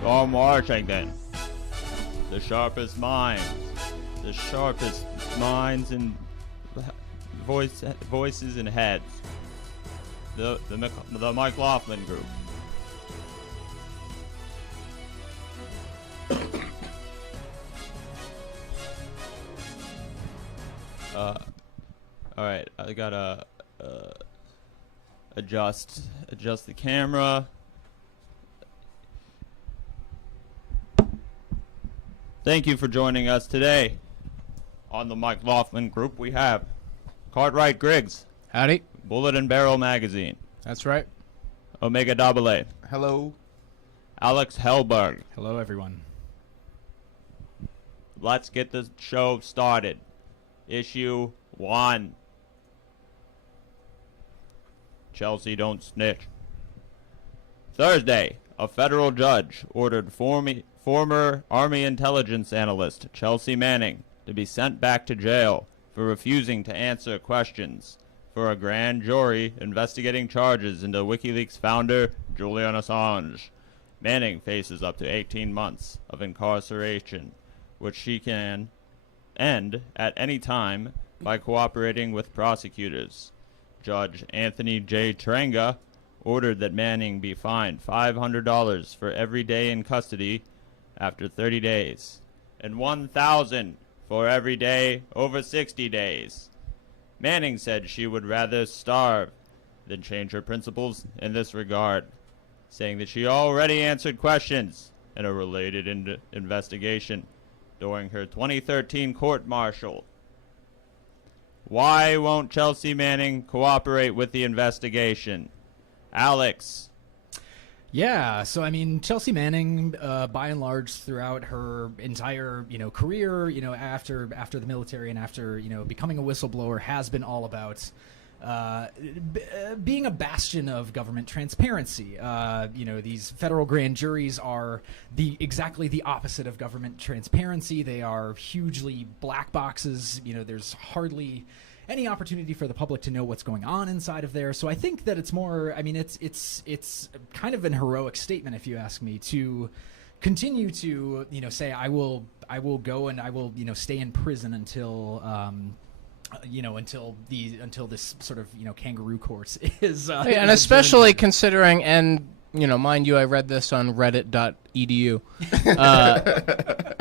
From Washington, the sharpest minds and voices and heads. The MikeLaughlin Group. All right, I gotta adjust the camera. Thank you for joining us today. On the MikeLaughlin Group, we have Cartwright Griggs. Howdy. Bullet and Barrel Magazine. That's right. Omega Double A. Hello. Alex Hellberg. Hello, everyone. Let's get the show started. Issue 1. Chelsea don't snitch. Thursday, a federal judge ordered former Army intelligence analyst Chelsea Manning to be sent back to jail for refusing to answer questions for a grand jury investigating charges into WikiLeaks founder Julian Assange. Manning faces up to 18 months of incarceration, which she can end at any time by cooperating with prosecutors. Judge Anthony J. Trenga ordered that Manning be fined $500 for every day in custody after 30 days, and $1,000 for every day over 60 days. Manning said she would rather starve than change her principles in this regard, saying that she already answered questions in a related investigation during her 2013 court-martial. Why won't Chelsea Manning cooperate with the investigation? Alex. Yeah, so I mean, Chelsea Manning, by and large, throughout her entire career, after the military and after becoming a whistleblower, has been all about being a bastion of government transparency. These federal grand juries are exactly the opposite of government transparency. They are hugely black boxes. There's hardly any opportunity for the public to know what's going on inside of there. So I think that it's more, it's kind of an heroic statement, if you ask me, to continue to, say, I will go and I will, stay in prison until, until this sort of, kangaroo court is. And especially considering, and, mind you, I read this on reddit.edu.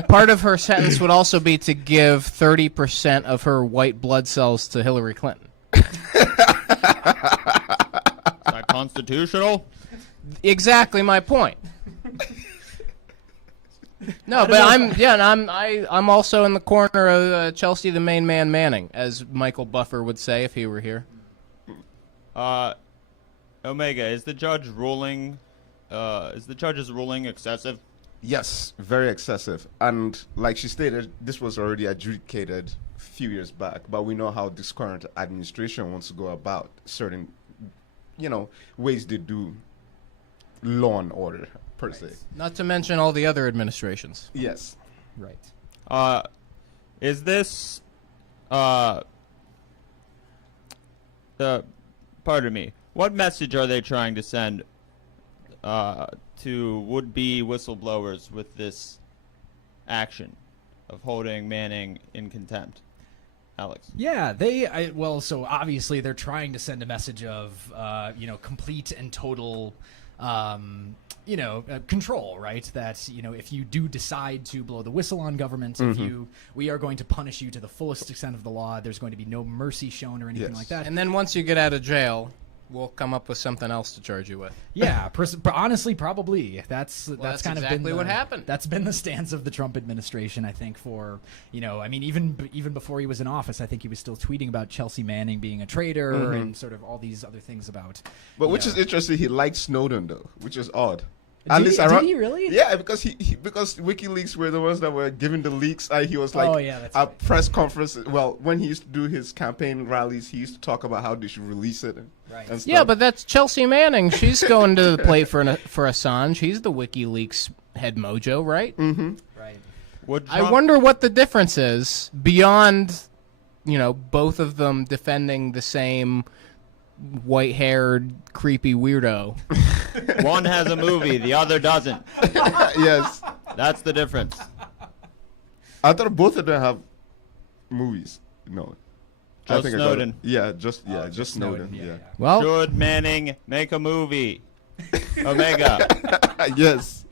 Part of her sentence would also be to give 30% of her white blood cells to Hillary Clinton. Is that constitutional? Exactly my point. No, but I'm also in the corner of Chelsea the main man Manning, as Michael Buffer would say if he were here. Omega, is the judge's ruling excessive? Yes, very excessive. And like she stated, this was already adjudicated a few years back, but we know how this current administration wants to go about certain, ways they do law and order, per se. Not to mention all the other administrations. Yes. Right. Is this, pardon me, what message are they trying to send to would-be whistleblowers with this action of holding Manning in contempt? Alex. Yeah, so obviously they're trying to send a message of, complete and total, control, right? That, if you do decide to blow the whistle on government, we are going to punish you to the fullest extent of the law. There's going to be no mercy shown or anything like that. And then once you get out of jail, we'll come up with something else to charge you with. Yeah, honestly, probably. That's kind of exactly been what happened. That's been the stance of the Trump administration, I think, for, even before he was in office, I think he was still tweeting about Chelsea Manning being a traitor and sort of all these other things about. But which is interesting, he liked Snowden, though, which is odd. Did he really? Yeah, because because WikiLeaks were the ones that were giving the leaks. He was like that's at press conferences. Well, when he used to do his campaign rallies, he used to talk about how they should release it. And stuff. Yeah, but that's Chelsea Manning. She's going to the plate for Assange. He's the WikiLeaks head mojo, right? Mm-hmm. Right. I wonder what the difference is beyond both of them defending the same white-haired, creepy weirdo. One has a movie, the other doesn't. Yes. That's the difference. I thought both of them have movies. No. I Just think I got it. Snowden. Yeah, just Snowden. Yeah. Well, Should Manning make a movie? Omega. Yes.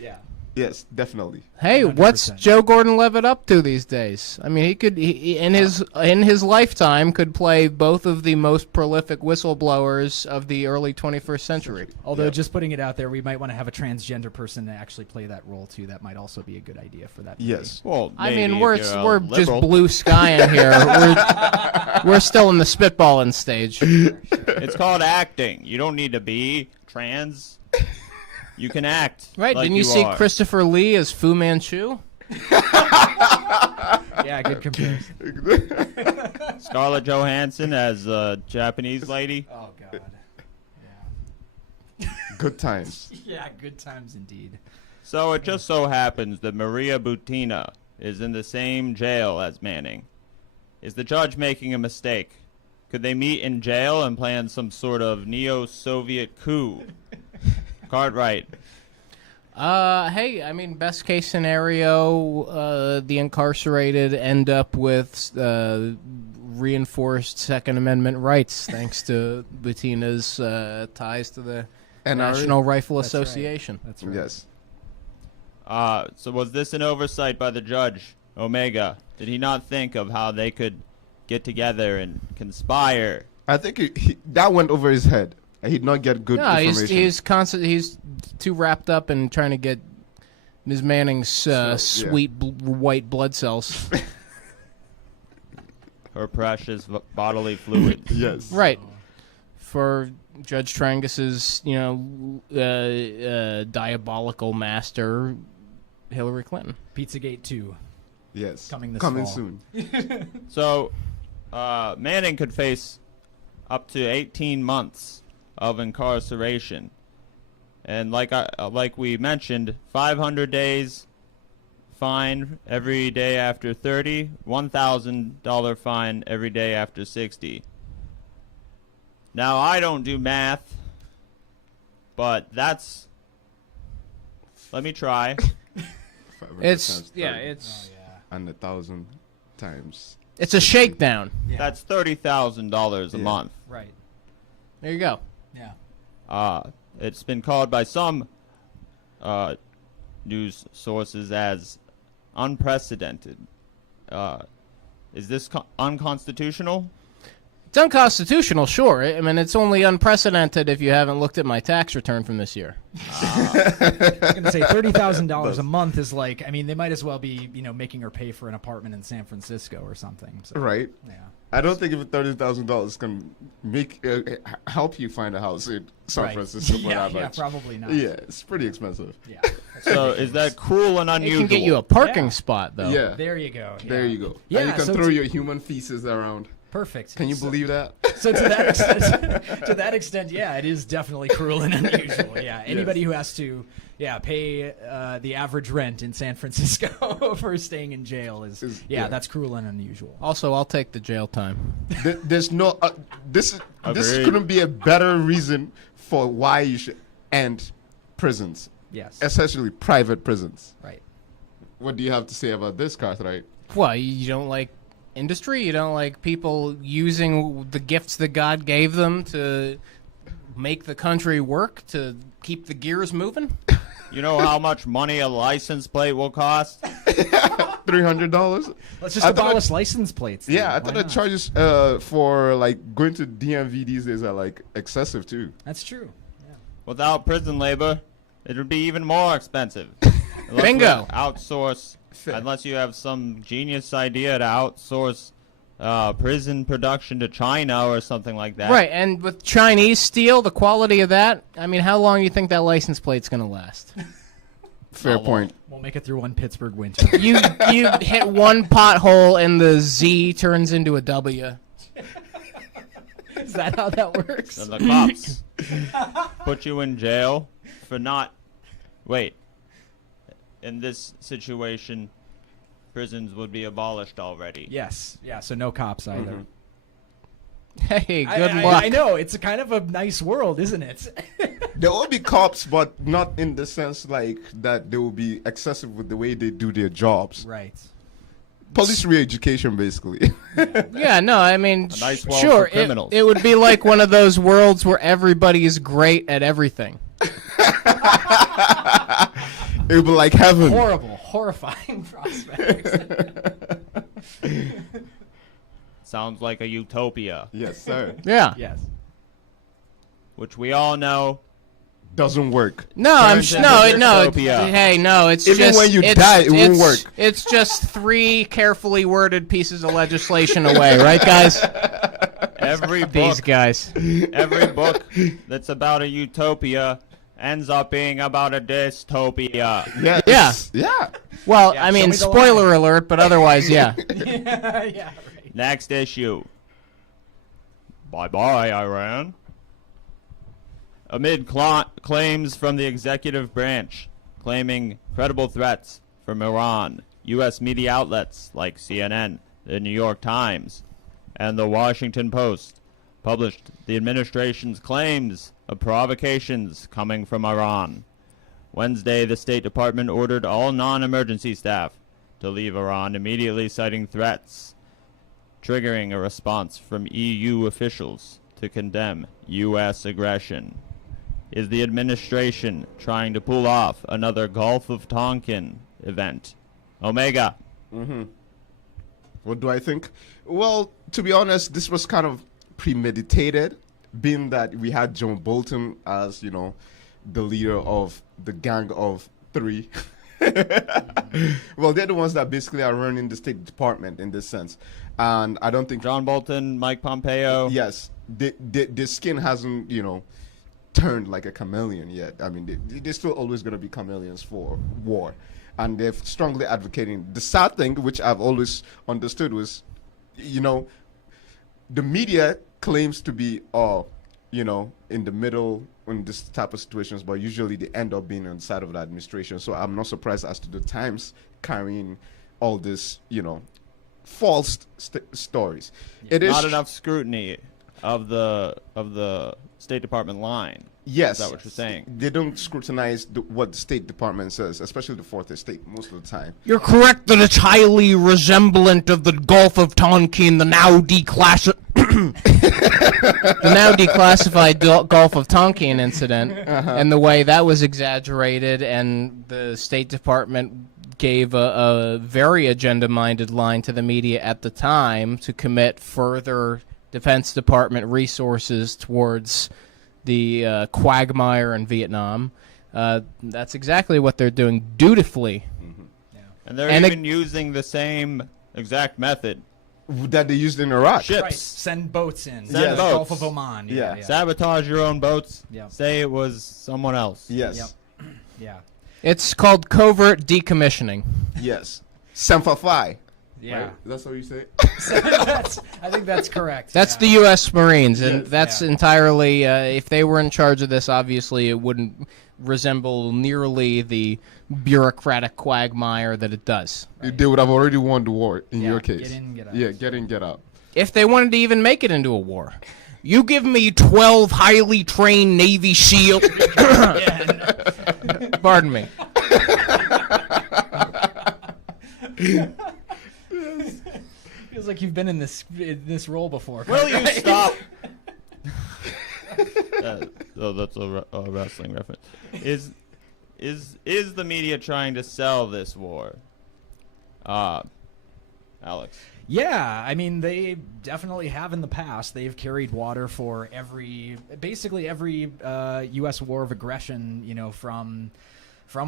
Yeah. Yes, definitely. hey, what's 100%. Joe Gordon-Levitt up to these days? I mean, he in his lifetime could play both of the most prolific whistleblowers of the early 21st century. Although, Yeah. just putting it out there, we might want to have a transgender person to actually play that role too. That might also be a good idea for that movie. Yes. Well, I maybe mean, if we're you're a we're just liberal. blue skying here. We're still in the spitballing stage. It's called acting. You don't need to be trans. You can act. Right? like Didn't you see are. Christopher Lee as Fu Manchu? Yeah, good comparison. Scarlett Johansson as a Japanese lady. Oh God. Good times. Yeah, good times indeed. So it just so happens that Maria Butina is in the same jail as Manning. Is the judge making a mistake? Could they meet in jail and plan some sort of neo-Soviet coup? Cartwright. Hey, I mean, best case scenario, the incarcerated end up with reinforced Second Amendment rights thanks to Bettina's ties to the National Rifle That's right. Association. That's right. Yes. So was this an oversight by the judge, Omega? Did he not think of how they could get together and conspire? I think that went over his head. He'd not get good No, information. he's too wrapped up in trying to get Ms. Manning's yeah. sweet white blood cells. Her precious bodily fluids. Yes. Right. For Judge Trangus's, diabolical master, Hillary Clinton. Pizzagate 2. Yes. Coming this Coming fall. soon. So Manning could face up to 18 months of incarceration. And like we mentioned, 500 days fine every day after 30, $1,000 fine every day after 60. Now, I don't do math, but that's... Let me try. 500 It's times yeah, 30 it's and 1,000 times. it's a shakedown. That's $30,000 a Yeah. month. Right. There you go. Yeah. It's been called by some news sources as unprecedented. Is this unconstitutional? It's unconstitutional, sure. I mean, it's only unprecedented if you haven't looked at my tax return from this year. I was going to say $30,000 a month is like, I mean, they might as well be, making her pay for an apartment in San Francisco or something. So, Right. yeah. I don't think if $30,000 can make help you find a house in San Right. Francisco for Yeah, that yeah, much. probably not. Yeah, it's pretty expensive. Yeah. So is that cruel and It unusual? can get you a parking Yeah. spot, though. Yeah. There you go. There yeah. you go. Yeah, and you can so throw it's- your human feces around. Perfect. Can you So- believe that? So to that extent, yeah, it is definitely cruel and unusual. Yeah, anybody who has to, pay the average rent in San Francisco for staying in jail is, yeah. that's cruel and unusual. Also, I'll take the jail time. There's no this Agreed. couldn't be a better reason for why you should end prisons, Yes. especially private prisons. Right. What do you have to say about this, Cartwright? Well, you don't like industry? You don't like people using the gifts that God gave them to make the country work, to keep the gears moving? You know how much money a license plate will cost? $300? Let's just I thought abolish license plates. then. Yeah, I Why thought the not? charges for like going to DMV these days are like excessive too. That's true. Yeah. Without prison labor, it would be even more expensive. Unless Bingo. we outsource, Fair. unless you have some genius idea to outsource prison production to China or something like that. Right, and with Chinese steel, the quality of that, I mean, how long do you think that license plate's going to last? Fair point. We'll make it through one Pittsburgh winter. You hit one pothole and the Z turns into a W. Is that how that works? And the cops put you in jail for not... Wait. In this situation, prisons would be abolished already. Yes. Yeah. So no cops either. Hey, good luck. I know it's a kind of a nice world, isn't it? There will be cops, but not in the sense like that they will be excessive with the way they do their jobs. Right. Police re-education, basically. Yeah, no, I mean, A nice world sure, for criminals. it would be like one of those worlds where everybody is great at everything. It would be like heaven. Horrible, horrifying prospects. Sounds like a utopia, Yes, sir. Yeah. Yes. which we all know. Doesn't work. No, Turns into no. dystopia. Hey, no. It's Even just when you it's- die, it won't it's- work. It's just 3 carefully worded pieces of legislation away, right, guys? Every These book, guys. every book that's about a utopia ends up being about a dystopia. Yes. Yeah. Well, Yeah, I show mean, me the spoiler alert, but otherwise, yeah. Yeah. Right. Next issue. Bye-bye, Iran. Amid claims from the executive branch claiming credible threats from Iran, U.S. media outlets like CNN, the New York Times, and the Washington Post published the administration's claims of provocations coming from Iran. Wednesday, the State Department ordered all non-emergency staff to leave Iran immediately, citing threats, triggering a response from EU officials to condemn U.S. aggression. Is the administration trying to pull off another Gulf of Tonkin event? Omega. What do I think? Well, to be honest, this was kind of premeditated, being that we had John Bolton as, you know, the leader of the Gang of Three. Well, they're the ones that basically are running the State Department in this sense. And I don't think... John Bolton, Mike Pompeo. Yes. The skin hasn't, you know, turned like a chameleon yet. I mean, they're still always going to be chameleons for war. And they're strongly advocating. The sad thing, which I've always understood, was, you know, the media claims to be, you know, in the middle in this type of situations, but usually they end up being on the side of the administration. So I'm not surprised as to the Times carrying all this, you know, false stories. It is Not enough scrutiny of the State Department line. Yes. Is that what you're saying? They don't scrutinize what the State Department says, especially the Fourth Estate, most of the time. You're correct that it's highly resemblant of the Gulf of Tonkin, the now declassified Gulf of Tonkin incident, and the way that was exaggerated, and the State Department gave a very agenda-minded line to the media at the time to commit further Defense Department resources towards the quagmire in Vietnam. That's exactly what they're doing dutifully. And they're And even using the same exact method. That they used in Iraq. Ships. Right. Send boats in. Send The boats. Gulf of Oman. Yeah. Yeah. Sabotage your own boats. Yeah. Say it was someone else. Yes. Yep. Yeah. It's called covert decommissioning. Yes. Semfafai. Yeah. Right? That's what you say? I think that's correct. That's yeah. the U.S. Marines, and Yes. that's Yeah. entirely, if they were in charge of this, obviously it wouldn't resemble nearly the bureaucratic quagmire that it does. They would have already won the war in Yeah, your case. get in, get out. Yeah, get in, get out. If they wanted to even make it into a war. You give me 12 highly trained Navy SEAL. Pardon me. Feels like you've been in this role before. Will you stop? Oh, that's a wrestling reference. Is the media trying to sell this war? Alex. Yeah, I mean, they definitely have in the past. They've carried water for basically every U.S. war of aggression, you know, from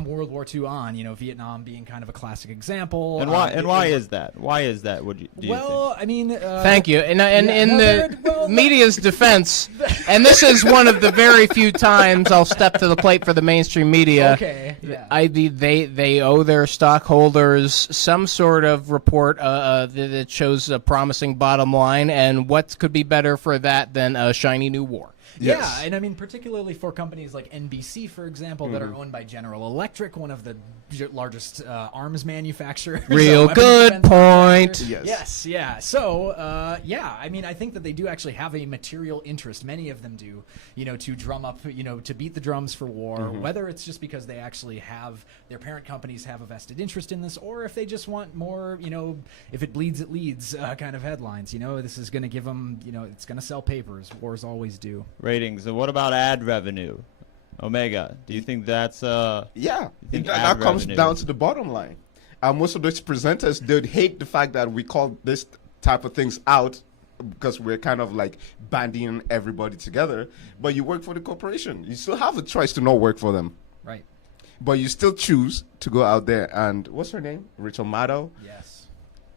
World War II on, you know, Vietnam being kind of a classic example. And why is that? Why is that? Do you Well, I mean... Thank you. And in no, the well, media's defense, and this is one of the very few times I'll step to the plate for the mainstream media. Okay, yeah. They owe their stockholders some sort of report that shows a promising bottom line, and what could be better for that than a shiny new war? Yes. Yeah, and I mean, particularly for companies like NBC, for example, that are owned by General Electric, one of the largest arms manufacturers. Real weapons good defense point. manufacturers. Yes, yeah. So, yeah, I mean, I think that they do actually have a material interest. Many of them do, to drum up, to beat the drums for war, whether it's just because they actually have, their parent companies have a vested interest in this, or if they just want more, if it bleeds, it leads kind of headlines. This is going to give them, it's going to sell papers. Wars always do. Ratings. And what about ad revenue? Omega, do you think that's Yeah, you think that ad comes revenue- down to the bottom line. Most of those presenters, they'd hate the fact that we call this type of things out because we're kind of like banding everybody together. But you work for the corporation. You still have a choice to not work for them. Right. But you still choose to go out there and, what's her name? Rachel Maddow? Yes.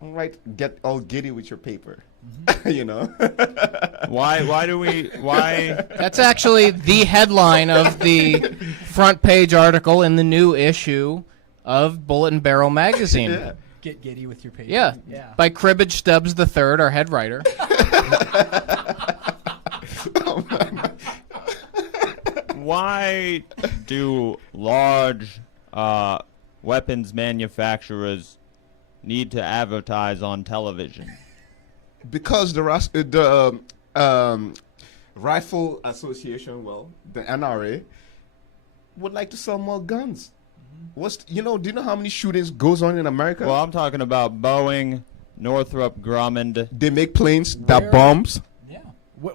All right, get all giddy with your paper. Why do we why That's actually the headline of the front page article in the new issue of Bullet and Barrel magazine. Yeah. Get giddy with your paper. Yeah. Yeah. By Cribbage Stubbs III, our head writer. why do large weapons manufacturers need to advertise on television? Because the Rifle Association, the NRA, would like to sell more guns. Do you know how many shootings goes on in America? Well, I'm talking about Boeing, Northrop Grumman. They make planes that bombs. Yeah.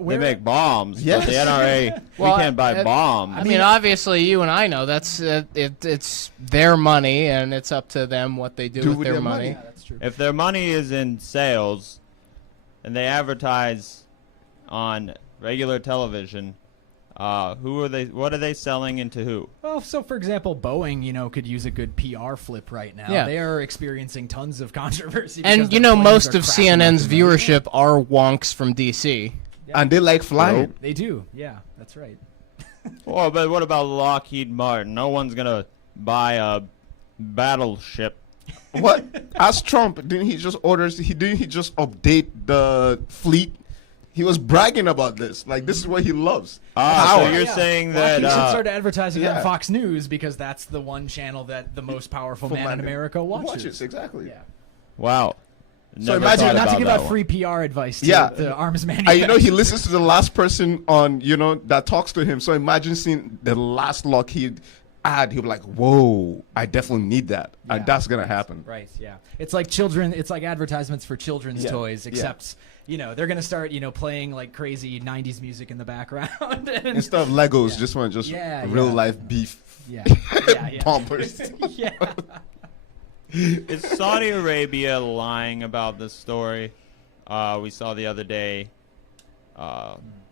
They make bombs. Yes. But the NRA, Well, we can't buy bombs. I mean, obviously, you and I know that's it's their money, and it's up to them what they do with their money. Yeah, that's true. If their money is in sales and they advertise on regular television, who are they? What are they selling and to who? Well, so for example, Boeing, could use a good PR flip right now. Yeah. They are experiencing tons of controversy. And because their planes most are of crashing left CNN's and right. viewership are wonks from DC. And they like flying. They do. Yeah, that's right. Oh, but what about Lockheed Martin? No one's gonna buy a battleship. What? Ask Trump. Didn't he just update the fleet? He was bragging about this. Like, this is what he loves. So Power. you're saying that Lockheed should start advertising yeah. on Fox News because that's the one channel that the most powerful man in America watches. Exactly. Yeah. wow. So Never imagine- thought Not to about give that out one. free PR advice to Yeah. the arms And manufacturers. he listens to the last person on, that talks to him. So imagine seeing the last Lockheed ad. He'll be like, whoa, I definitely need that. And Yeah, that's going right, to happen. Right, yeah. It's like it's like advertisements for children's Yeah, toys, yeah. except, they're going to start, playing like crazy 90s music in the background. and, Instead of Legos, just want real life beef yeah, yeah. bumpers. yeah. Is Saudi Arabia lying about this story? We saw the other day,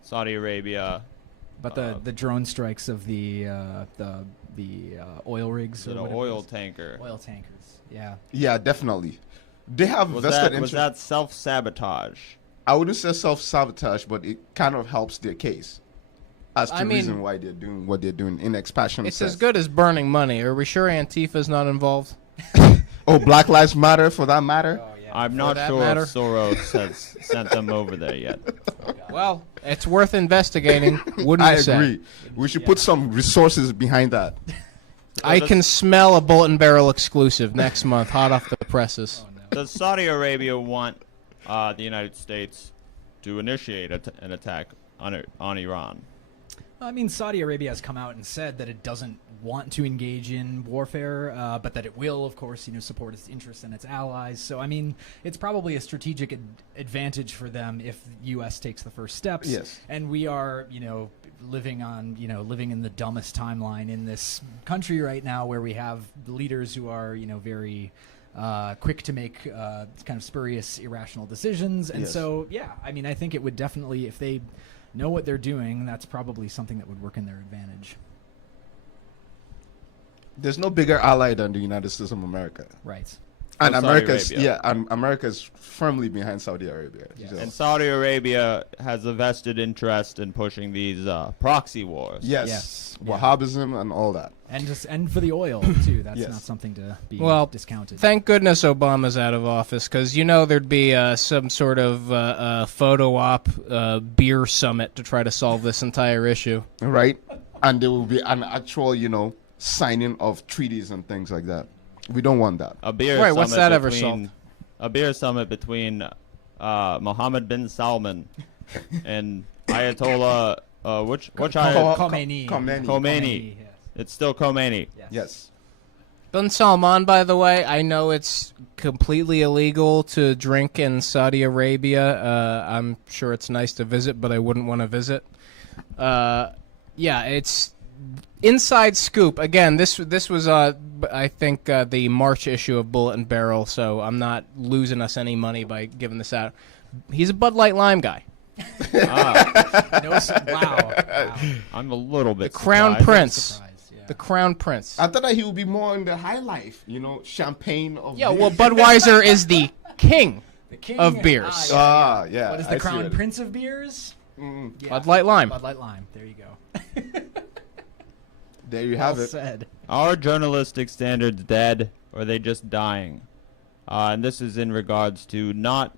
Saudi Arabia. But the drone strikes of the oil rigs or Did an whatever it oil is. tanker. Oil tankers. Yeah. Yeah, definitely. They have Was vested that interest. was that self-sabotage? I wouldn't say self-sabotage, but it kind of helps their case as to I the mean- reason why they're doing what they're doing in expansion. It's as good as burning money. Are we sure Antifa's not involved? Oh, Black Lives Matter for that matter? Oh, yeah. I'm not that sure matter. if Soros has sent them over there yet. Well, it's worth investigating, wouldn't I you say? agree. We should put some resources behind that. I can smell a Bullet and Barrel exclusive next month, hot off the presses. Oh, no. Does Saudi Arabia want the United States to initiate an attack on Iran? I mean, Saudi Arabia has come out and said that it doesn't want to engage in warfare, but that it will, of course, support its interests and its allies. So, I mean, it's probably a strategic advantage for them if the U.S. takes the first steps. Yes. And we are, living in the dumbest timeline in this country right now, where we have leaders who are, very quick to make kind of spurious, irrational decisions. And Yes. so, yeah, I mean, I think it would definitely, if they know what they're doing, that's probably something that would work in their advantage. There's no bigger ally than the United States of America. Right. And Saudi America's Arabia. and America's firmly behind Saudi Arabia. Yes. So- And Saudi Arabia has a vested interest in pushing these proxy wars. yes, Yes. Wahhabism and all that. And for the oil too. That's Yes. not something to be Well, discounted. Thank goodness Obama's out of office, because there'd be some sort of photo op beer summit to try to solve this entire issue. Right? And there will be an actual, signing of treaties and things like that. We don't want that. A beer Right, summit what's that ever between, solved? A beer summit between Mohammed bin Salman and Ayatollah. Which Ayatollah? Khomeini. Yes. It's still Khomeini. Yes. Bin Salman, by the way, I know it's completely illegal to drink in Saudi Arabia. I'm sure it's nice to visit, but I wouldn't want to visit. It's inside scoop. Again, this was I think the March issue of Bullet and Barrel, so I'm not losing us any money by giving this out. He's a Bud Light Lime guy. Wow. I'm a little bit The Crown surprised. Prince. Surprise, yeah. The Crown Prince. I thought that he would be more in the high life, champagne of Yeah, beer. well, Budweiser is the king The king of beers. yeah. What is I the see Crown it. Prince of beers? Yeah. Bud Light Lime. Bud Light Lime. There you go. There you have Well it. said. Are journalistic standards dead, or are they just dying? And this is in regards to not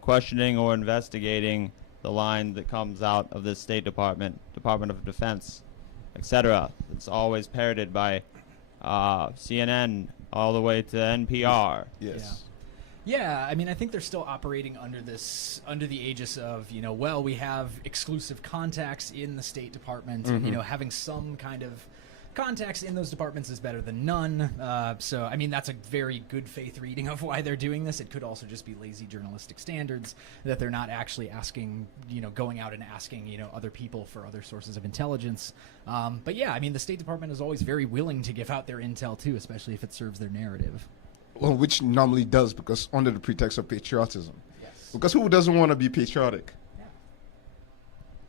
questioning or investigating the line that comes out of the State Department, Department of Defense, etc. It's always parroted by CNN all the way to NPR. Yes. Yeah, I mean, I think they're still operating under the aegis of, we have exclusive contacts in the State Department. And, having some kind of contacts in those departments is better than none. So, I mean, that's a very good faith reading of why they're doing this. It could also just be lazy journalistic standards, that they're not actually asking, going out and asking, other people for other sources of intelligence. But yeah, I mean, the State Department is always very willing to give out their intel too, especially if it serves their narrative. Well, which normally does, because under the pretext of patriotism. Yes. Because who doesn't want to be patriotic?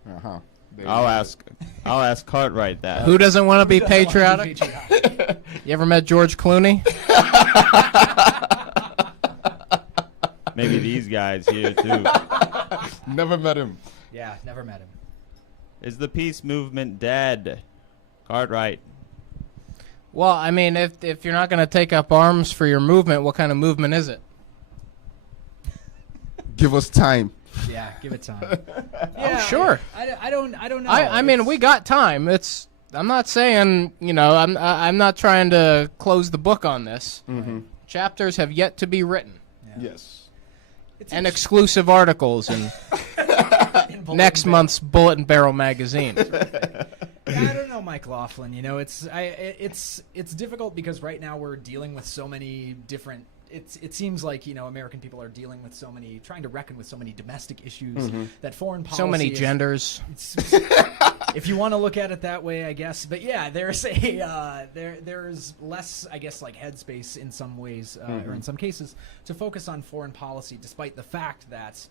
Yeah. Uh-huh. There I'll you have ask Cartwright that. Who doesn't want to be Who doesn't wanna patriotic? be patriotic? You ever met George Clooney? Maybe these guys here too. it. Never met him. Yeah, never met him. Is the peace movement dead? Cartwright. Well, I mean, if you're not going to take up arms for your movement, what kind of movement is it? Give us time. Yeah, give it time. Yeah, sure. I don't know. I mean, we got time. I'm not saying, I'm not trying to close the book on this. Mm-hmm. Chapters have yet to be written, Yes. It's and exclusive articles in next month's Bullet and Barrel magazine. I don't know, MikeLaughlin. It's difficult because right now we're dealing with so many different. It seems like American people are dealing with trying to reckon with so many domestic issues that foreign policy. So many is- genders. if you want to look at it that way, I guess. But yeah, there's there's less, I guess, like headspace in some ways, or in some cases, to focus on foreign policy, despite the fact that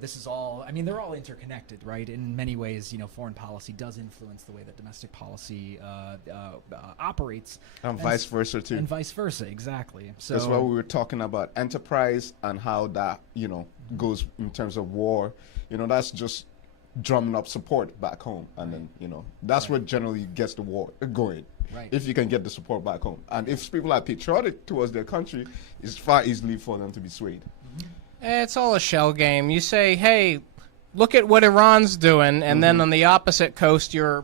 this is all. I mean, they're all interconnected, right? In many ways, foreign policy does influence the way that domestic policy operates, And vice versa, too. and vice versa, exactly. So That's why we were talking about enterprise and how that, goes in terms of war. That's just drumming up support back home. And then, that's what generally gets the war going. Right. If you can get the support back home. And if people are patriotic towards their country, it's far easily for them to be swayed. It's all a shell game. You say, hey, look at what Iran's doing, and then on the opposite coast, you're,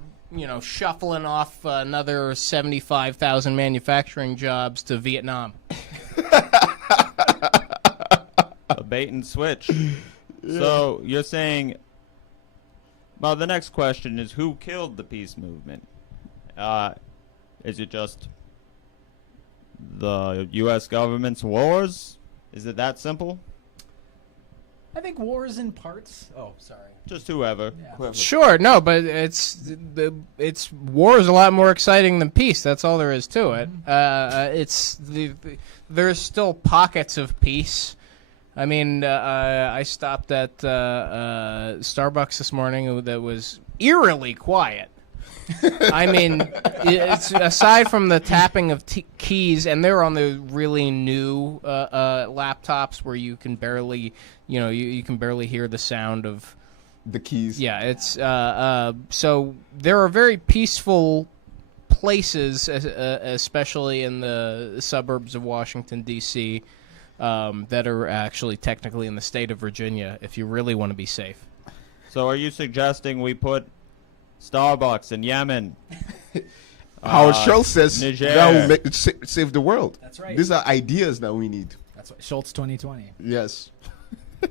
shuffling off another 75,000 manufacturing jobs to Vietnam. A bait and switch. So you're saying, well, the next question is who killed the peace movement? Is it just the U.S. government's wars? Is it that simple? I think wars in parts. Oh, sorry. Just whoever. Yeah. Sure, no, but it's war is a lot more exciting than peace. That's all there is to it. There's still pockets of peace. I mean, I stopped at Starbucks this morning that was eerily quiet. I mean, it's aside from the tapping of keys, and they're on the really new laptops where you can barely, you can barely hear the sound of The keys. Yeah, it's so there are very peaceful places, especially in the suburbs of Washington D.C., that are actually technically in the state of Virginia. If you really want to be safe. So are you suggesting we put Starbucks in Yemen? Howard Schultz says Niger. that will save the world. That's right. These are ideas that we need. That's what Schultz 2020. Yes.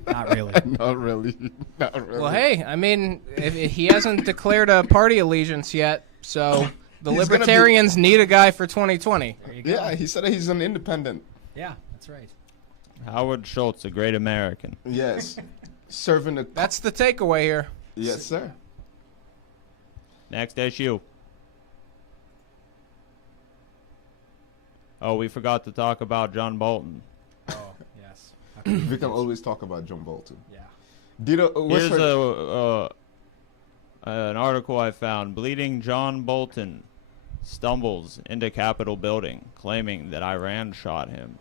Not really. Not really. Not really. Well, hey, I mean, if he hasn't declared a party allegiance yet, so the He's gonna Libertarians need a guy for 2020. There you go. Yeah, he said that he's an independent. Yeah, that's right. Howard Schultz, a great American. Yes. Serving the... That's the takeaway here. Yes, sir. Next issue. Oh, we forgot to talk about John Bolton. Oh, yes. We can always talk about John Bolton. Yeah. Here's an article I found. Bleeding John Bolton stumbles into Capitol building, claiming that Iran shot him.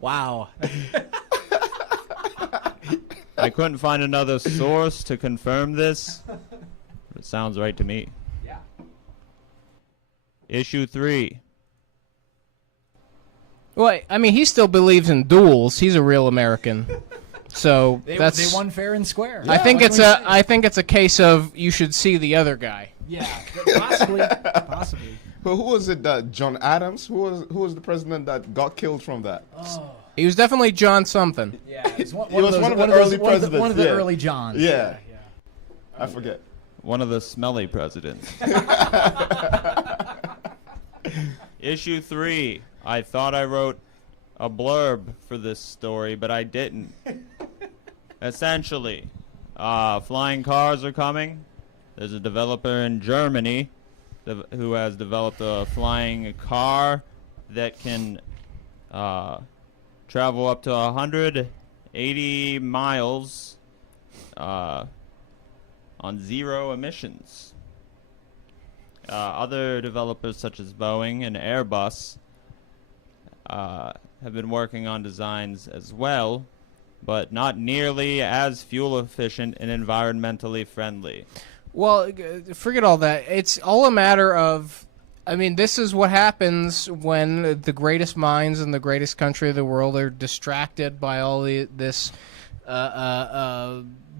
Wow. I couldn't find another source to confirm this. It sounds right to me. Yeah. Issue 3. Well, I mean, he still believes in duels. He's a real American. So They that's. won fair and square. I think What it's can we say? I think it's a case of you should see the other guy. Yeah, possibly. Possibly. Who was it that John Adams? Who was the president that got killed from that? Oh. He was definitely John something. Yeah, it's one, He was one of the early presidents, One of the yeah. early Johns. Yeah. Yeah. I forget. One of the smelly presidents. Issue 3. I thought I wrote a blurb for this story, but I didn't. Essentially, flying cars are coming. There's a developer in Germany who has developed a flying car that can travel up to 180 miles on 0 emissions. Other developers such as Boeing and Airbus have been working on designs as well, but not nearly as fuel efficient and environmentally friendly. Well, forget all that. It's all a matter of. I mean, this is what happens when the greatest minds in the greatest country of the world are distracted by all this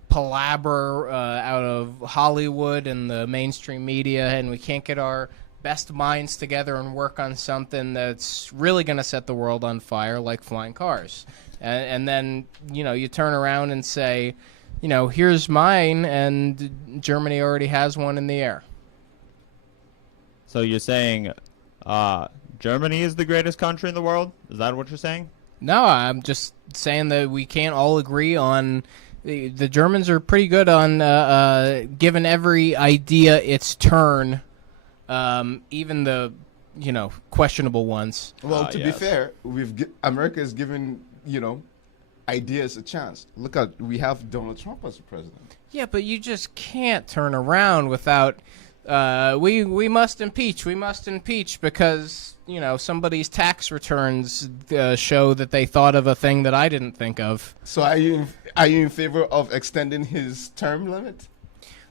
palaver out of Hollywood and the mainstream media, and we can't get our best minds together and work on something that's really going to set the world on fire, like flying cars. And then, you turn around and say, here's mine, and Germany already has one in the air. So you're saying Germany is the greatest country in the world? Is that what you're saying? No, I'm just saying that we can't all agree on. The Germans are pretty good on giving every idea its turn, even the questionable ones. Well, to be yes. fair, America is giving ideas a chance. Look at we have Donald Trump as president. Yeah, but you just can't turn around without. We must impeach. We must impeach because somebody's tax returns show that they thought of a thing that I didn't think of. So are you in favor of extending his term limit?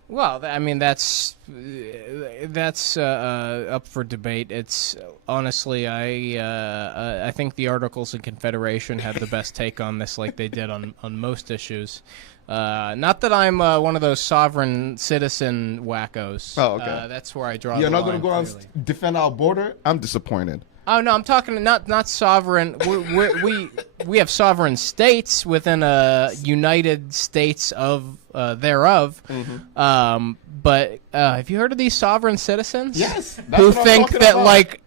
Well, I mean that's up for debate. It's honestly, I think the Articles of Confederation had the best take on this, like they did on most issues. Not that I'm one of those sovereign citizen wackos. Oh, okay. That's where I draw You're the not line. going to go and defend our border? I'm disappointed. Oh no, I'm talking not sovereign. We have sovereign states within a United States of thereof. Mm-hmm. But have you heard of these sovereign citizens? Yes, that's who what I'm think talking that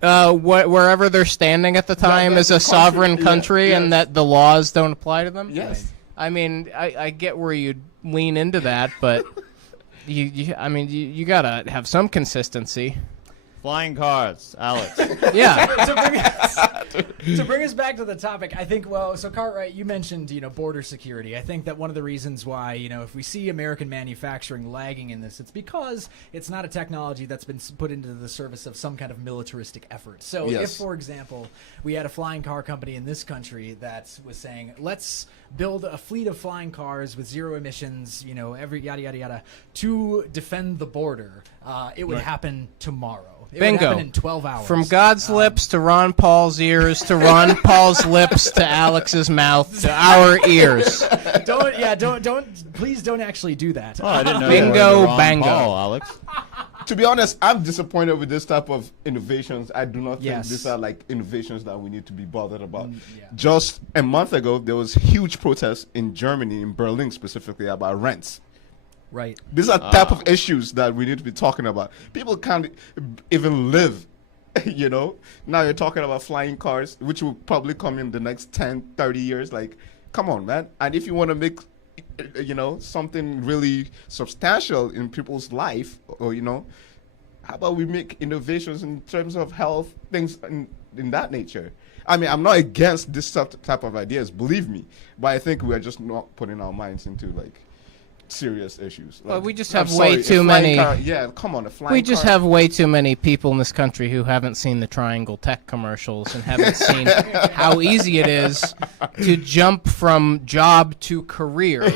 about. wherever they're standing at the time that's is a the sovereign country, country, yeah, and yes. that the laws don't apply to them. Yes. I mean, I get where you lean into that, but you gotta have some consistency. Flying cars, Alex. Yeah. To bring us back to the topic, I think, well, so Cartwright, you mentioned, border security. I think that one of the reasons why, if we see American manufacturing lagging in this, it's because it's not a technology that's been put into the service of some kind of militaristic effort. So if, for example, we had a flying car company in this country that was saying, let's build a fleet of flying cars with zero emissions, every yada, yada, yada, to defend the border, it would happen tomorrow. It would Bingo. happen in 12 hours. From God's lips to Ron Paul's to Ron Paul's lips to Alex's mouth to our ears. Please don't actually do that. Oh, I didn't know Bingo, you were the wrong bango. Paul, Alex. To be honest, I'm disappointed with this type of innovations. I do not think Yes. these are like innovations that we need to be bothered about. Yeah. Just a month ago, there was huge protests in Germany, in Berlin specifically, about rents. Right. These are type of issues that we need to be talking about. People can't even live, Now you're talking about flying cars, which will probably come in the next 10, 30 years. Like, come on, man. And if you want to make, something really substantial in people's life, or, how about we make innovations in terms of health, things in that nature? I mean, I'm not against this type of ideas, believe me. But I think we're just not putting our minds into, serious issues. Well, we just I'm have way sorry, too a flying many. car- yeah, come on, a flying We just car- have way too many people in this country who haven't seen the Triangle Tech commercials and haven't seen how easy it is to jump from job to career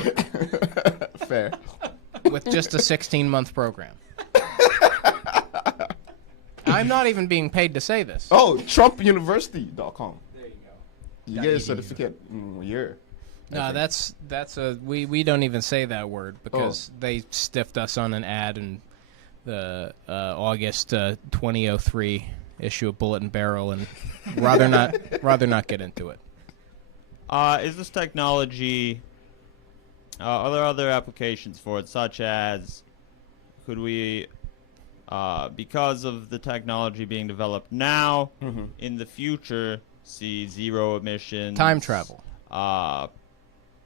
Fair. with just a 16-month program. I'm not even being paid to say this. Oh, TrumpUniversity.com. There you go. You get a certificate in a year. No, that's we don't even say that word because they stiffed us on an ad in the August 2003 issue of Bullet and Barrel, and rather not get into it. Is this technology? Are there other applications for it, such as could we, because of the technology being developed now, in the future, see zero emissions, Time travel.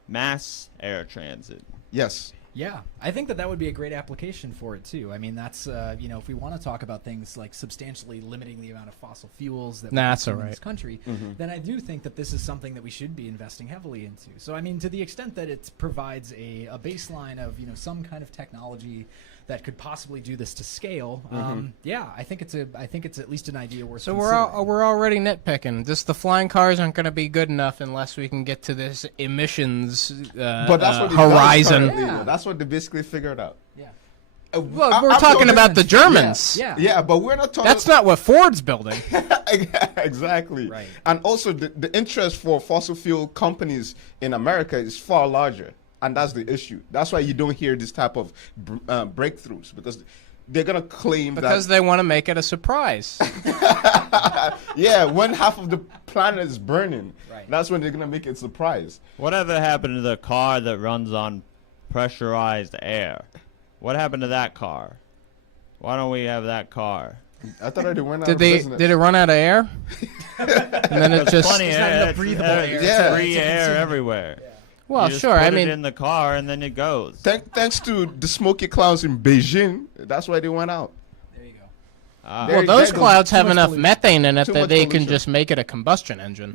Mass air transit? Yes. Yeah, I think that would be a great application for it too. I mean, that's if we want to talk about things like substantially limiting the amount of fossil fuels that we That's consume all in right. this country, then I do think that this is something that we should be investing heavily into. So, I mean, to the extent that it provides a baseline of some kind of technology that could possibly do this to scale, yeah, I think it's at least an idea worth. So considering. we're already nitpicking. Just the flying cars aren't going to be good enough unless we can get to this emissions But that's what it does horizon. currently, Yeah. That's what they basically figured out. Yeah. Well, we're talking about the Germans. Yeah. Yeah, but we're not talking. That's not what Ford's building. Exactly. Right. And also, the interest for fossil fuel companies in America is far larger. And that's the issue. That's why you don't hear this type of breakthroughs, because they're going to claim Because they want to make it a surprise. yeah, when half of the planet is burning, Right. that's when they're going to make it a surprise. Whatever happened to the car that runs on pressurized air? What happened to that car? Why don't we have that car? I thought they went out Did of they? business. Did it run out of air? And then it just. Plenty of It's not air. enough breathable air. It's Yeah. free to air consume. everywhere. Well, You just sure. put I it mean, in the car and then it goes. Thanks to the smoky clouds in Beijing, that's why they went out. There you go. Ah. There- well, those there goes clouds too have much enough pollution. methane in it Too that much they can pollution. just make it a combustion engine.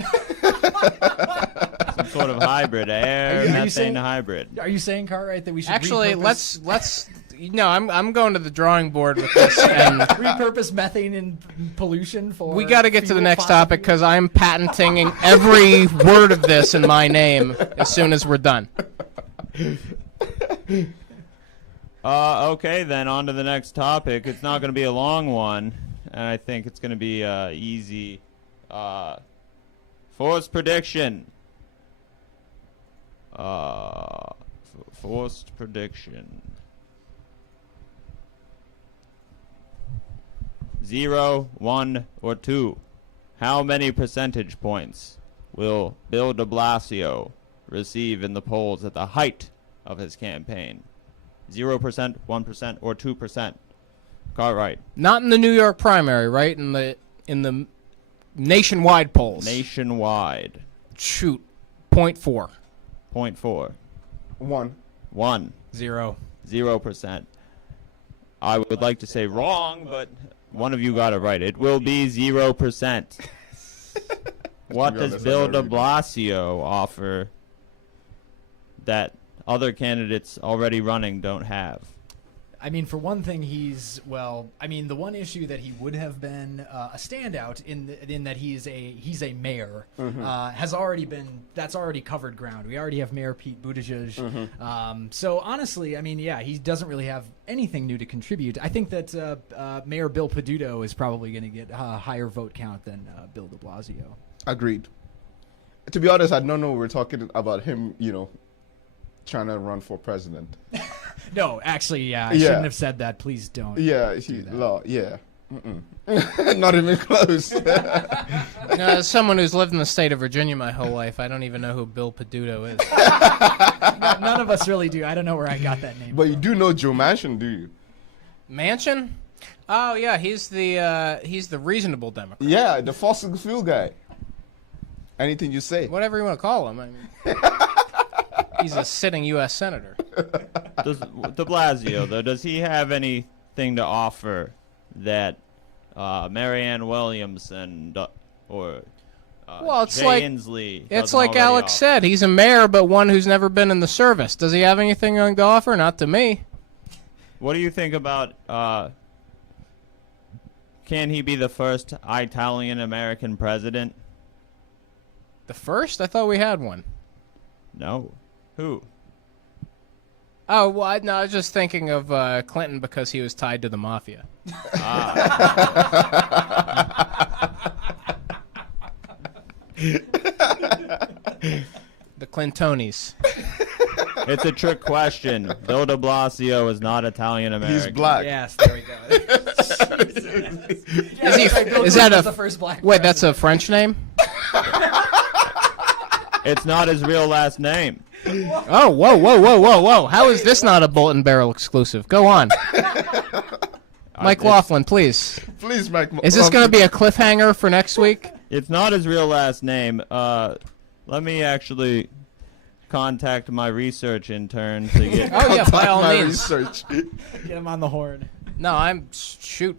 Some sort of hybrid, air Are you methane saying- hybrid. Are you saying, Cartwright, that we should Actually, repurpose, let's. No, I'm going to the drawing board with this, and repurpose methane and pollution for? we got to get to the fuel next fossil topic because I'm patenting every word of this in my name as soon as we're done. Okay, then on to the next topic. It's not going to be a long one, and I think it's going to be easy. Forced prediction. Forced prediction. 0, 1, or 2. How many percentage points will Bill de Blasio receive in the polls at the height of his campaign? 0%, 1%, or 2%? Cartwright. Not in the New York primary, right? In the nationwide polls. Nationwide. Shoot, 0.4. 0.4. 1. 1. 0. 0%. I would like to say wrong, but one of you got it right. It will be 0%. What be does honest, Bill I de don't read Blasio offer that other candidates already running don't have? I mean, for one thing, the one issue that he would have been a standout in that he's a mayor has already been, that's already covered ground. We already have Mayor Pete Buttigieg. So honestly, I mean, yeah, he doesn't really have anything new to contribute. I think that Mayor Bill Peduto is probably going to get a higher vote count than Bill de Blasio. Agreed. To be honest, I don't know. We're talking about him, trying to run for president. No, actually, yeah, I shouldn't have said that. Please don't. Yeah, not even close. As someone who's lived in the state of Virginia my whole life, I don't even know who Bill Peduto is. None of us really do. I don't know where I got that name. But you do know Joe Manchin, do you? Manchin? Oh yeah, he's the reasonable Democrat. Yeah, the fossil fuel guy. Anything you say. Whatever you want to call him. I mean, he's a sitting U.S. senator. Does de Blasio, though, does he have anything to offer that Marianne Williamson or Well, it's Jay like Inslee it's doesn't like already Alex offer? said. He's a mayor, but one who's never been in the service. Does he have anything to offer? Not to me. What do you think about? Can he be the first Italian-American president? The first? I thought we had one. No. Who? Oh, well, I was just thinking of Clinton because he was tied to the mafia. The Clintonis. It's a trick question. Bill de Blasio is not Italian-American. He's black. Yes, there we go. Is that the a first black wait? That's a French name? It's not his real last name. Oh, whoa! How is this not a Bolt and Barrel exclusive? Go on, MikeLaughlin, please. Please, Mike. Is this going to be a cliffhanger for next week? It's not his real last name. Let me actually contact my research intern to get. Oh yeah, by all my means. research? Get him on the horn. No, I'm shoot.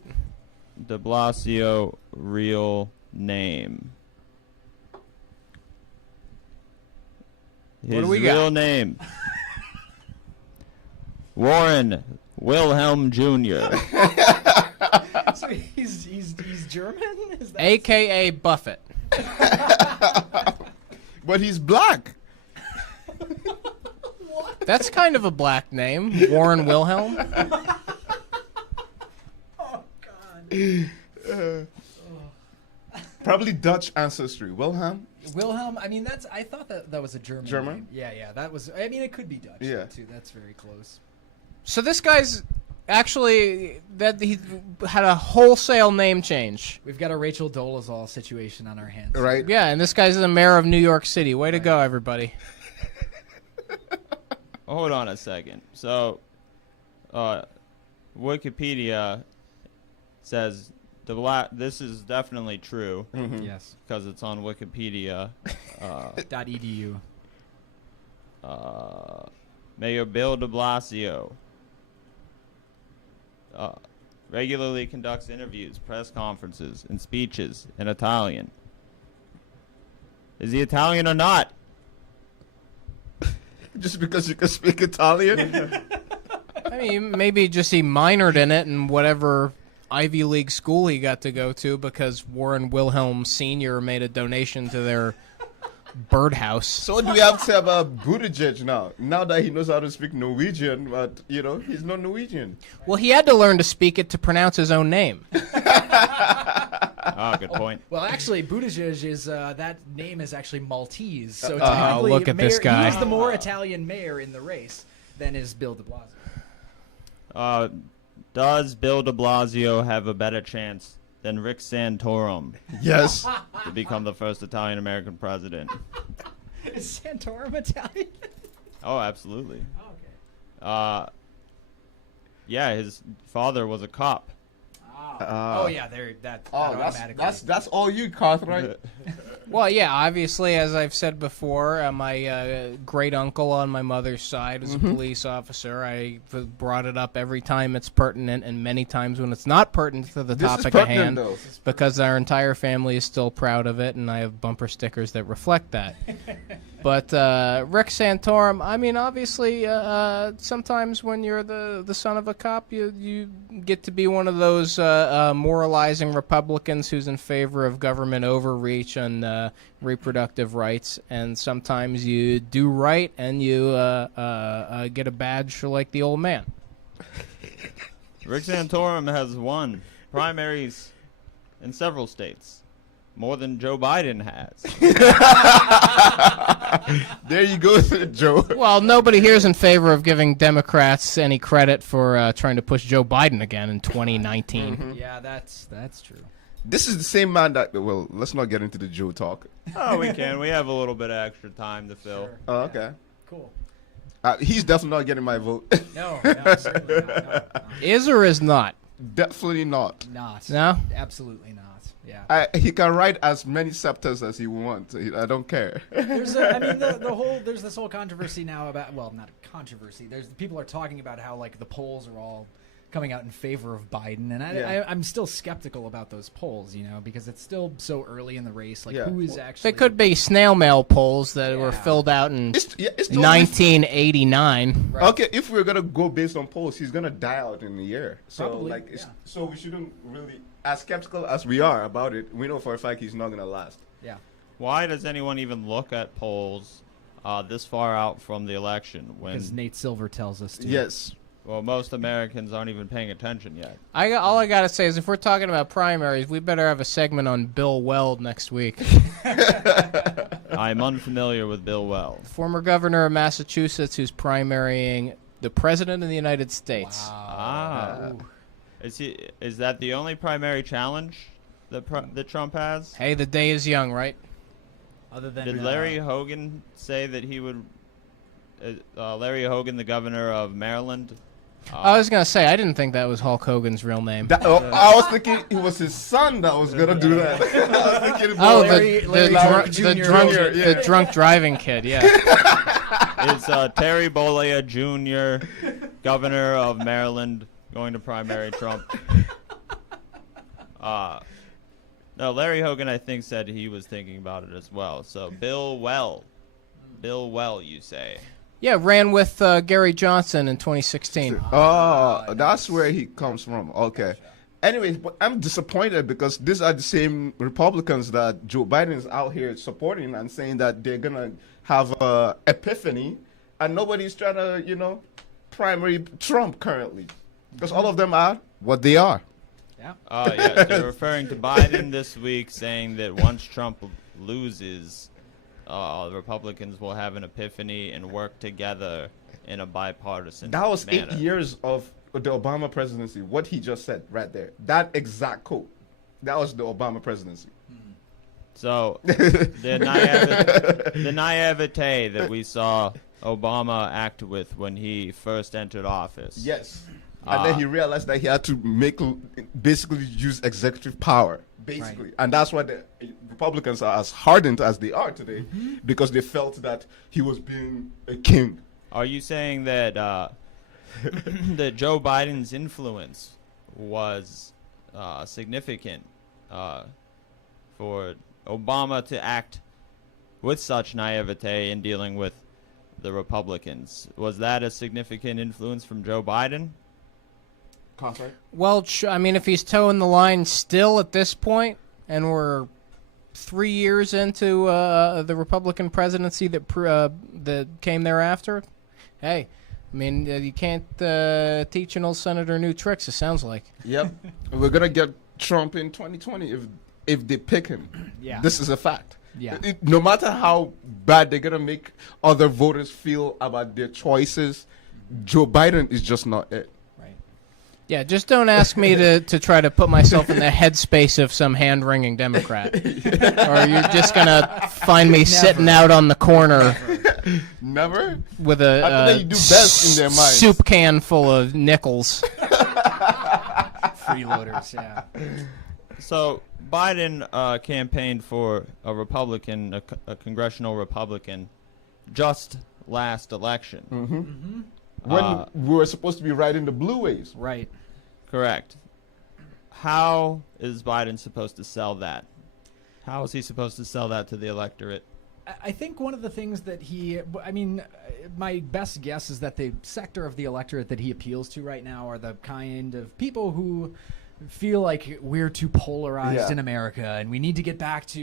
De Blasio real name. His What do we real got? name. Warren Wilhelm Jr. So he's German? Is that AKA Buffett. But he's black. That's kind of a black name, Warren Wilhelm. Oh God. Probably Dutch ancestry. Wilhelm? Wilhelm. I mean, I thought that was a German. German? Name. Yeah. That was. I mean, it could be Dutch. Yeah. Too. That's very close. So this guy's actually that he had a wholesale name change. We've got a Rachel Dolezal situation on our hands. Right? Yeah, and this guy's the mayor of New York City. Way to go, everybody. Hold on a second. So, Wikipedia says this is definitely true Yes. because it's on Wikipedia. .edu. Mayor Bill de Blasio regularly conducts interviews, press conferences, and speeches in Italian. Is he Italian or not? Just because you can speak Italian? I mean, maybe just he minored in it in whatever Ivy League school he got to go to because Warren Wilhelm Sr. made a donation to their birdhouse. So what do we have to say about Buttigieg now? Now that he knows how to speak Norwegian, but, he's not Norwegian. Well, he had to learn to speak it to pronounce his own name. Good point. Well, actually, Buttigieg is that name is actually Maltese. So Oh, technically, look at this guy. He is the more Italian mayor in the race than is Bill de Blasio. Does Bill de Blasio have a better chance than Rick Santorum Yes. to become the first Italian-American president? Is Santorum Italian? Oh, absolutely. Oh, okay. Yeah, his father was a cop. Oh yeah, that Oh, automatically. that's all you, Cartwright. Well, yeah, obviously, as I've said before, my great uncle on my mother's side was a police officer. I brought it up every time it's pertinent, and many times when it's not pertinent to the topic at hand, because our entire family is still proud of it, and I have bumper stickers that reflect that. But Rick Santorum, I mean, obviously, sometimes when you're the son of a cop, you get to be one of those moralizing Republicans who's in favor of government overreach on reproductive rights, and sometimes you do right and you get a badge like the old man. Rick Santorum has won primaries in several states. More than Joe Biden has. There you go, Joe. Well, nobody here is in favor of giving Democrats any credit for trying to push Joe Biden again in 2019. Yeah, that's true. This is the same man that, well, let's not get into the Joe talk. Oh, we can. We have a little bit of extra time to fill. Sure. Oh, okay. Cool. He's definitely not getting my vote. No, certainly not. No. Is or is not? Definitely not. Not. No? Absolutely not. Yeah. He can write as many scepters as he wants. I don't care. There's there's this whole controversy now about, well, not a controversy. People are talking about how like the polls are all coming out in favor of Biden, and I'm still skeptical about those polls, because it's still so early in the race. Like, who is actually? They could be snail mail polls that were filled out in It's 1989. Right. Okay, if we're gonna go based on polls, he's gonna die out in a year. So Probably, so we shouldn't really, as skeptical as we are about it, we know for a fact he's not gonna last. Yeah. Why does anyone even look at polls this far out from the election? Because Nate Silver tells us to. Yes. Well, most Americans aren't even paying attention yet. All I gotta say is, if we're talking about primaries, we better have a segment on Bill Weld next week. I'm unfamiliar with Bill Weld. Former governor of Massachusetts who's primarying the president of the United States. Ah. Is that the only primary challenge that Trump has? Hey, the day is young, right? Other than Did Larry Hogan say that he would? Larry Hogan, the governor of Maryland. I was gonna say, I didn't think that was Hulk Hogan's real name. I was thinking it was his son that was gonna do that. I was thinking the drunk driving kid. Yeah. It's Terry Bollea Jr., governor of Maryland, going to primary Trump. No, Larry Hogan, I think, said he was thinking about it as well. So Bill Well, you say? Yeah, ran with Gary Johnson in 2016. Oh, that's where he comes from. Okay. Anyways, but I'm disappointed because these are the same Republicans that Joe Biden is out here supporting and saying that they're going to have a epiphany, and nobody's trying to, primary Trump currently. Because all of them are what they are. Yeah. Yeah, they're referring to Biden this week, saying that once Trump loses, the Republicans will have an epiphany and work together in a bipartisan That was manner. 8 years of the Obama presidency, what he just said right there. That exact quote. That was the Obama presidency. So the naivete that we saw Obama act with when he first entered office. Yes. And then he realized that he had to basically use executive power, basically. Right. And that's why the Republicans are as hardened as they are today, because they felt that he was being a king. Are you saying that that Joe Biden's influence was significant for Obama to act with such naivete in dealing with the Republicans? Was that a significant influence from Joe Biden? Well, I mean, if he's towing the line still at this point, and we're 3 years into the Republican presidency that came thereafter, hey, I mean, you can't teach an old senator new tricks, it sounds like. Yep. We're going to get Trump in 2020 if they pick him. Yeah. This is a fact. Yeah. No matter how bad they're going to make other voters feel about their choices, Joe Biden is just not it. Yeah, just don't ask me to try to put myself in the headspace of some hand-wringing Democrat. Or you're just going to find me sitting out on the corner. Never? With I think you do best in their minds. Soup can full of nickels. Freeloaders, yeah. So Biden campaigned for a Republican, a congressional Republican, just last election. When we were supposed to be riding the blue waves. Right. Correct. How is Biden supposed to sell that? How is he supposed to sell that to the electorate? I think one of the things that my best guess is that the sector of the electorate that he appeals to right now are the kind of people who feel like we're too polarized in America and we need to get back to,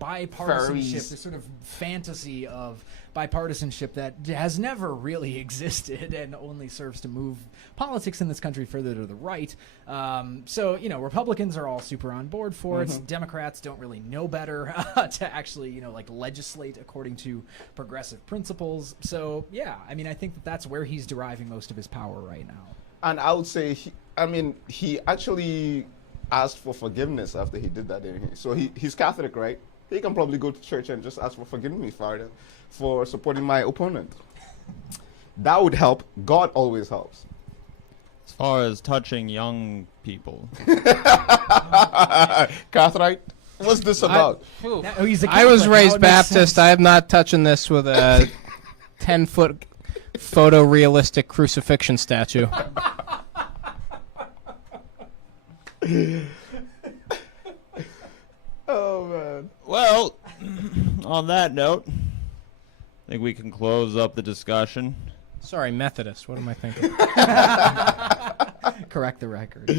bipartisanship, this sort of fantasy of bipartisanship that has never really existed and only serves to move politics in this country further to the right. So, Republicans are all super on board for it. Democrats don't really know better to actually, legislate according to progressive principles. So, yeah, I think that's where he's deriving most of his power right now. And I would say, he actually asked for forgiveness after he did that, didn't he? So he's Catholic, right? He can probably go to church and just ask for forgiveness, Father, for supporting my opponent. That would help. God always helps. As far as touching young people. Cartwright, what's this about? I was raised Baptist. I am not touching this with a 10-foot photorealistic crucifixion statue. Oh, man. Well, on that note, I think we can close up the discussion. Sorry, Methodist. What am I thinking? Correct the record.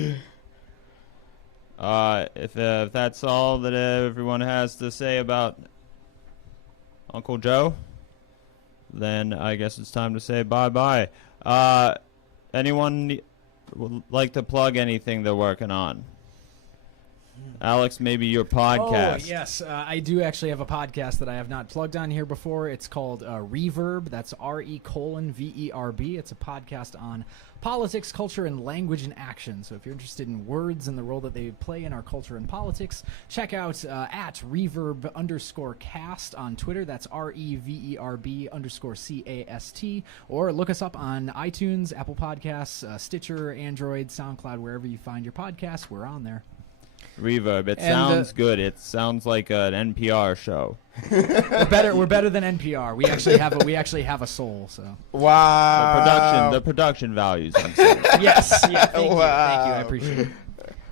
If that's all that everyone has to say about Uncle Joe, then I guess it's time to say bye-bye. Anyone would like to plug anything they're working on? Alex, maybe your podcast. Oh, yes. I do actually have a podcast that I have not plugged on here before. It's called Reverb. That's RE:VERB. It's a podcast on politics, culture, and language in action. So if you're interested in words and the role that they play in our culture and politics, check out at Reverb_cast on Twitter. That's REVERB_CAST. Or look us up on iTunes, Apple Podcasts, Stitcher, Android, SoundCloud, wherever you find your podcasts. We're on there. Reverb. It sounds good. It sounds like an NPR show. We're better than NPR. We actually have a soul. So wow. The production values. I'm saying. Yes. Yeah. Thank you. I appreciate it.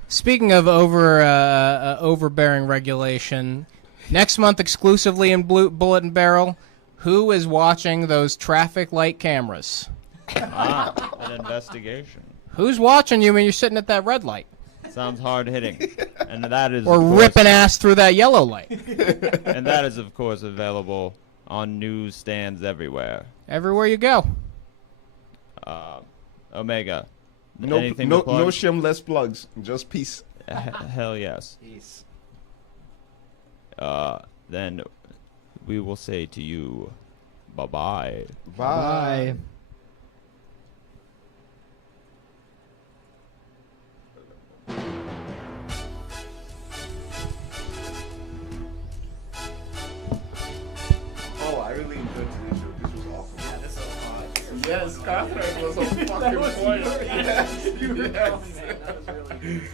Speaking of overbearing regulation, next month exclusively in Bullet and Barrel, who is watching those traffic light cameras? An investigation. Who's watching you when you're sitting at that red light? Sounds hard hitting, and that is or ripping ass through that yellow light. And that is, of course, available on newsstands everywhere. Everywhere you go. Omega. No shameless plugs. Just peace. Hell yes. Peace. Then we will say to you, bye-bye. Bye. Oh, I really enjoyed today's show. This was awesome. Yeah, this was fun. Yes, Catherine was on fucking point. Yes, You were fun, man. That was really good.